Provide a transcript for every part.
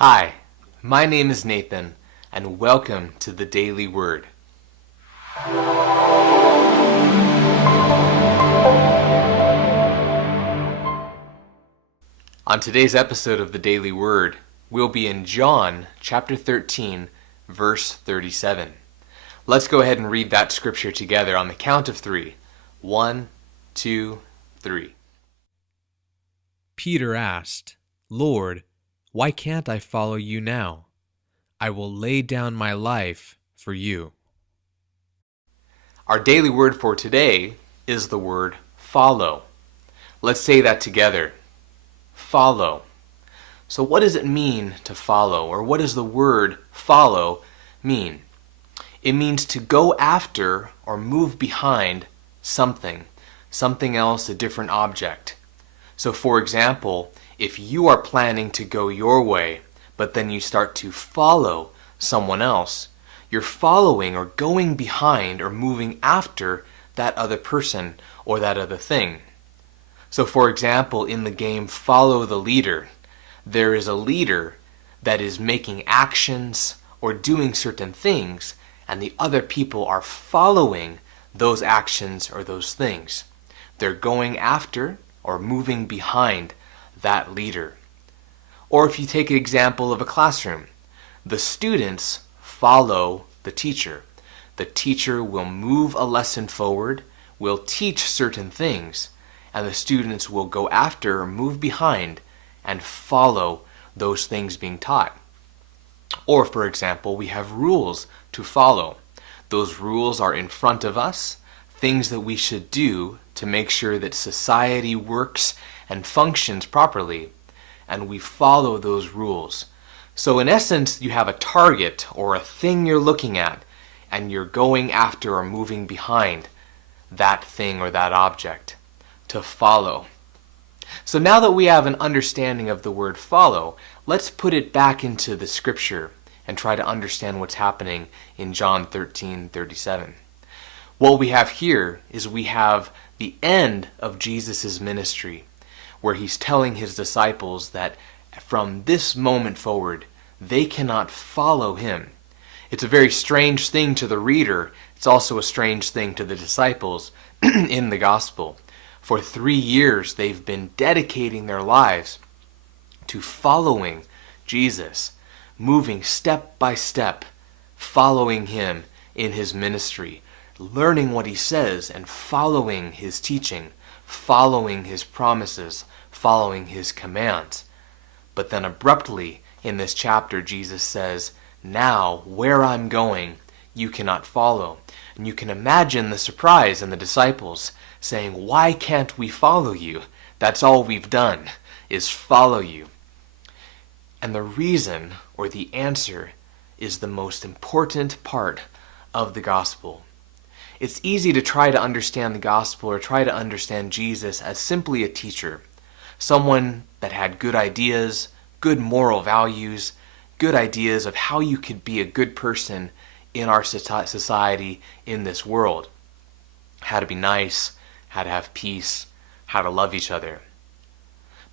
Hi, my name is Nathan, and welcome to the Daily Word. On today's episode of the Daily Word, we'll be in John chapter 13, verse 37. Let's go ahead and read that scripture together on the count of three. 1, 2, 3. Peter asked, "Lord, why can't I follow you now? I will lay down my life for you." Our daily word for today is the word follow. Let's say that together. Follow. So what does it mean to follow, or what does the word follow mean? It means to go after or move behind something else, a different object. So for example, if you are planning to go your way, but then you start to follow someone else, you're following or going behind or moving after that other person or that other thing. So for example, in the game Follow the Leader, there is a leader that is making actions or doing certain things, and the other people are following those actions or those things. They're going after or moving behind that leader. Or if you take an example of a classroom, the students follow the teacher. The teacher will move a lesson forward, will teach certain things, and the students will go after or move behind and follow those things being taught. Or for example, we have rules to follow. Those rules are in front of us, things that we should do to make sure that society works and functions properly, and we follow those rules. So in essence, you have a target or a thing you're looking at, and you're going after or moving behind that thing or that object. To follow. So now that we have an understanding of the word follow, let's put it back into the scripture and try to understand what's happening in John 13:37. What we have here is we have the end of Jesus' ministry, where he's telling his disciples that from this moment forward, they cannot follow him. It's a very strange thing to the reader. It's also a strange thing to the disciples in the gospel. For 3 years, they've been dedicating their lives to following Jesus, moving step by step, following him in his ministry, learning what he says and following his teaching, following his promises, following his commands. But then abruptly in this chapter, Jesus says, "Now, where I'm going, you cannot follow." And you can imagine the surprise in the disciples saying, "Why can't we follow you? That's all we've done, is follow you." And the reason, or the answer, is the most important part of the gospel. It's easy to try to understand the gospel or try to understand Jesus as simply a teacher, someone that had good ideas, good moral values, good ideas of how you could be a good person in our society, in this world. How to be nice, how to have peace, how to love each other.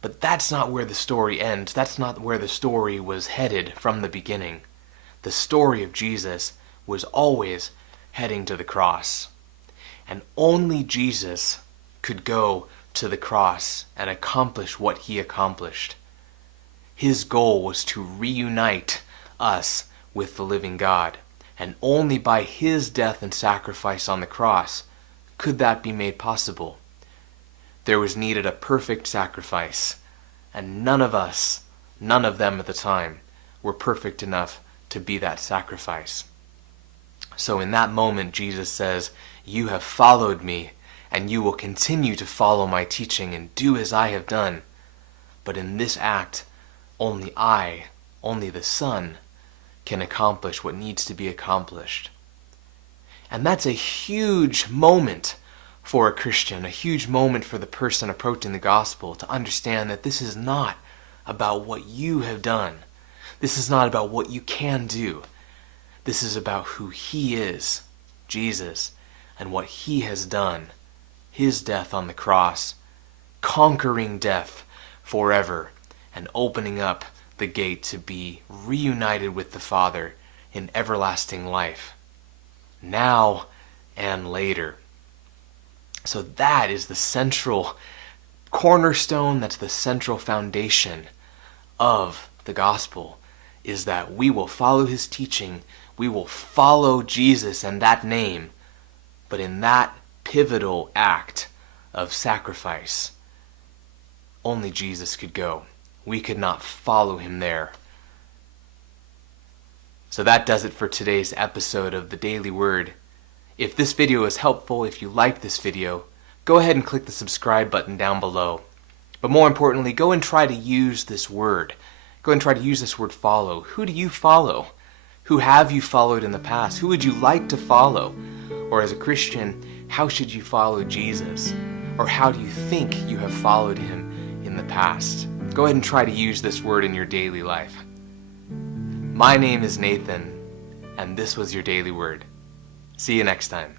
But that's not where the story ends. That's not where the story was headed from the beginning. The story of Jesus was always heading to the cross. And only Jesus could go to the cross and accomplish what he accomplished. His goal was to reunite us with the living God. And only by his death and sacrifice on the cross could that be made possible. There was needed a perfect sacrifice, and none of them at the time, were perfect enough to be that sacrifice. So in that moment, Jesus says, "You have followed me, and you will continue to follow my teaching and do as I have done. But in this act, only the Son, can accomplish what needs to be accomplished." And that's a huge moment for a Christian, a huge moment for the person approaching the gospel, to understand that this is not about what you have done. This is not about what you can do. This is about who he is, Jesus, and what he has done, his death on the cross, conquering death forever, and opening up the gate to be reunited with the Father in everlasting life, now and later. So that is the central cornerstone, that's the central foundation of the gospel, is that we will follow his teaching, we will follow Jesus and that name, but in that pivotal act of sacrifice, only Jesus could go. We could not follow him there. So that does it for today's episode of the Daily Word. If this video was helpful, if you liked this video, go ahead and click the subscribe button down below. But more importantly, go and try to use this word. Go and try to use this word follow. Who do you follow? Who have you followed in the past? Who would you like to follow? Or as a Christian, how should you follow Jesus? Or how do you think you have followed him in the past? Go ahead and try to use this word in your daily life. My name is Nathan, and this was your Daily Word. See you next time.